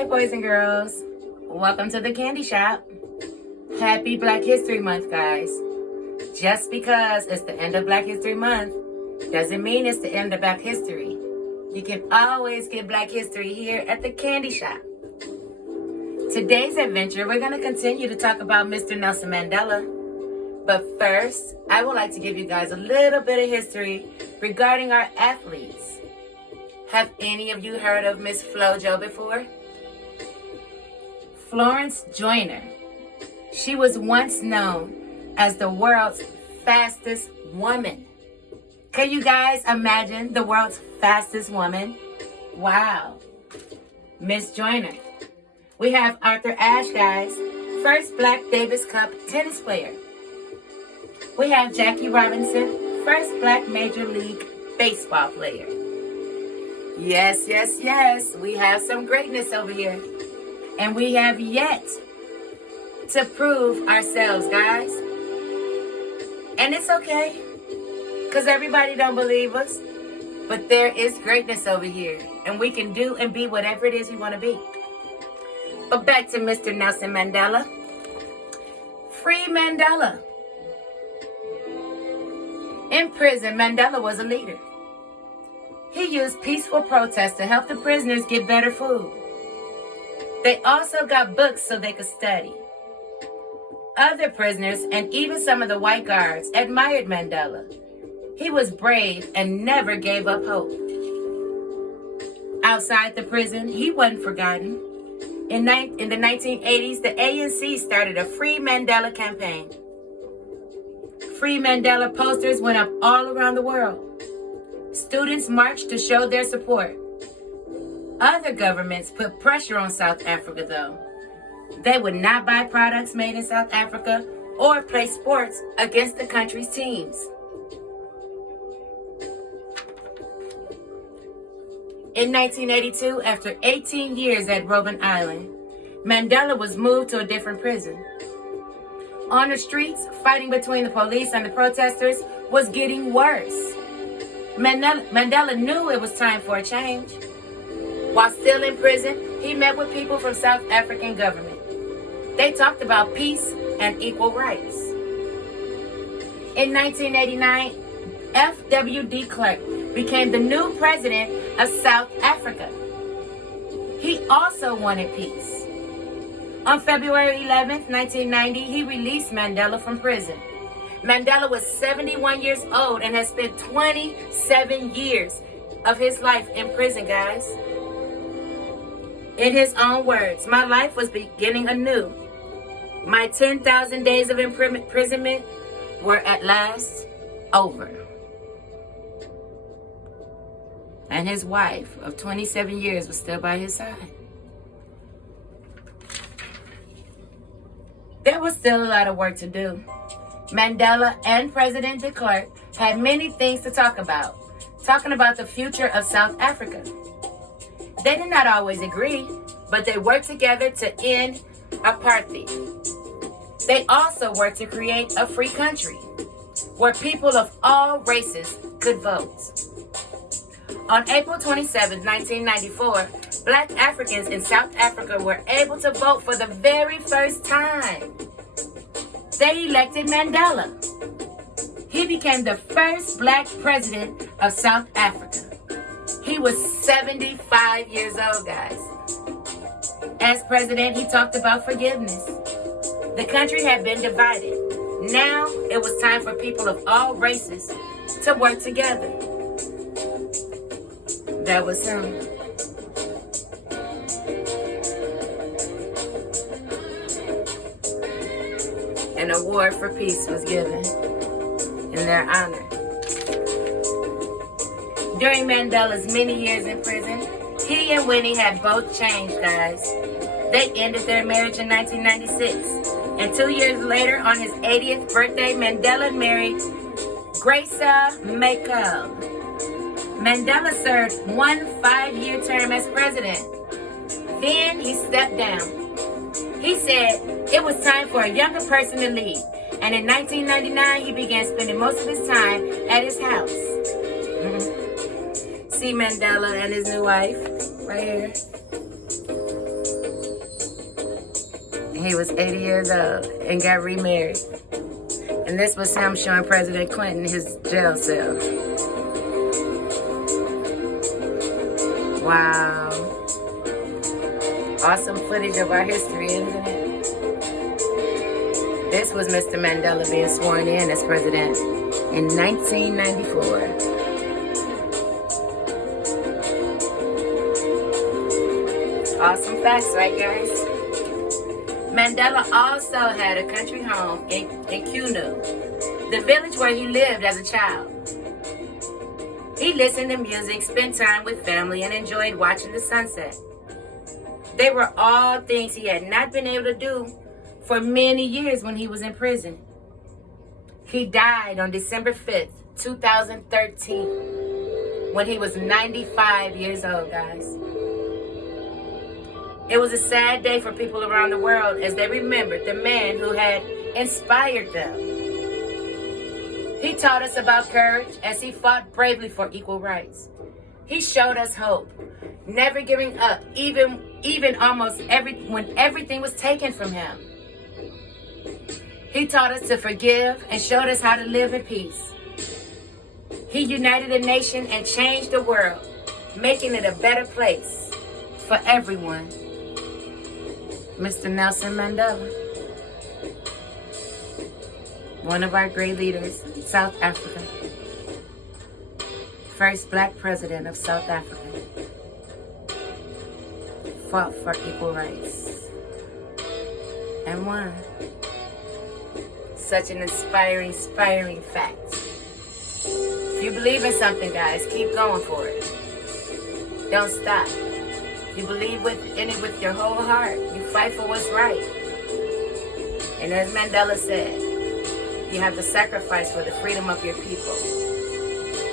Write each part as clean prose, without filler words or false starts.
Hi, boys and girls. Welcome to the candy shop. Happy Black History Month, guys. Just because it's the end of Black History Month doesn't mean it's the end of Black history. You can always get Black history here at the candy shop. Today's adventure, we're going to continue to talk about Mr. Nelson Mandela. But first, I would like to give you guys a little bit of history regarding our athletes. Have any of you heard of Miss Flojo before? Florence Joyner. She was once known as the world's fastest woman. Can you guys imagine the world's fastest woman? Wow. Miss Joyner. We have Arthur Ashe, guys, first Black Davis Cup tennis player. We have Jackie Robinson, first Black Major League Baseball player. Yes, yes, yes. We have some greatness over here. And we have yet to prove ourselves, guys. And it's okay, because everybody don't believe us. But there is greatness over here. And we can do and be whatever it is we want to be. But back to Mr. Nelson Mandela. Free Mandela. In prison, Mandela was a leader. He used peaceful protests to help the prisoners get better food. They also got books so they could study. Other prisoners and even some of the white guards admired Mandela. He was brave and never gave up hope. Outside the prison, he wasn't forgotten. In the 1980s, the ANC started a Free Mandela campaign. Free Mandela posters went up all around the world. Students marched to show their support. Other governments put pressure on South Africa, though. They would not buy products made in South Africa or play sports against the country's teams. In 1982, after 18 years at Robben Island, Mandela was moved to a different prison. On the streets, fighting between the police and the protesters was getting worse. Mandela knew it was time for a change. While still in prison, he met with people from South African government. They talked about peace and equal rights. In 1989, F.W. de Klerk became the new president of South Africa. He also wanted peace. On February 11, 1990, he released Mandela from prison. Mandela was 71 years old and has spent 27 years of his life in prison, guys. In his own words, my life was beginning anew. My 10,000 days of imprisonment were at last over. And his wife of 27 years was still by his side. There was still a lot of work to do. Mandela and President de Klerk had many things to talk about, talking about the future of South Africa. They did not always agree, but they worked together to end apartheid. They also worked to create a free country where people of all races could vote. On April 27, 1994, Black Africans in South Africa were able to vote for the very first time. They elected Mandela. He became the first Black president of South Africa. He was 75 years old, guys. As president, he talked about forgiveness. The country had been divided. Now it was time for people of all races to work together. That was him. An award for peace was given in their honor. During Mandela's many years in prison, he and Winnie had both changed, guys. They ended their marriage in 1996. And 2 years later, on his 80th birthday, Mandela married Graça Machel. Mandela served one 5-year term as president. Then he stepped down. He said it was time for a younger person to lead. And in 1999, he began spending most of his time at his house. See Mandela and his new wife right here. He was 80 years old and got remarried. And this was him showing President Clinton his jail cell. Wow. Awesome footage of our history, isn't it? This was Mr. Mandela being sworn in as president in 1994. Awesome facts, right, guys? Mandela also had a country home in Kunu, the village where he lived as a child. He listened to music, spent time with family, and enjoyed watching the sunset. They were all things he had not been able to do for many years when he was in prison. He died on December 5th, 2013, when he was 95 years old, guys. It was a sad day for people around the world as they remembered the man who had inspired them. He taught us about courage as he fought bravely for equal rights. He showed us hope, never giving up, even when everything was taken from him. He taught us to forgive and showed us how to live in peace. He united a nation and changed the world, making it a better place for everyone. Mr. Nelson Mandela, one of our great leaders, South Africa. First black president of South Africa. Fought for equal rights. And won. Such an inspiring fact. If you believe in something, guys, keep going for it. Don't stop. You believe in it with your whole heart. You fight for what's right. And as Mandela said, you have to sacrifice for the freedom of your people.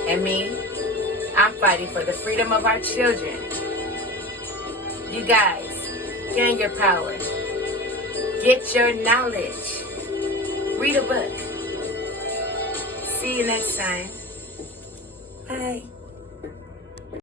And me, I'm fighting for the freedom of our children. You guys, gain your power. Get your knowledge. Read a book. See you next time. Bye.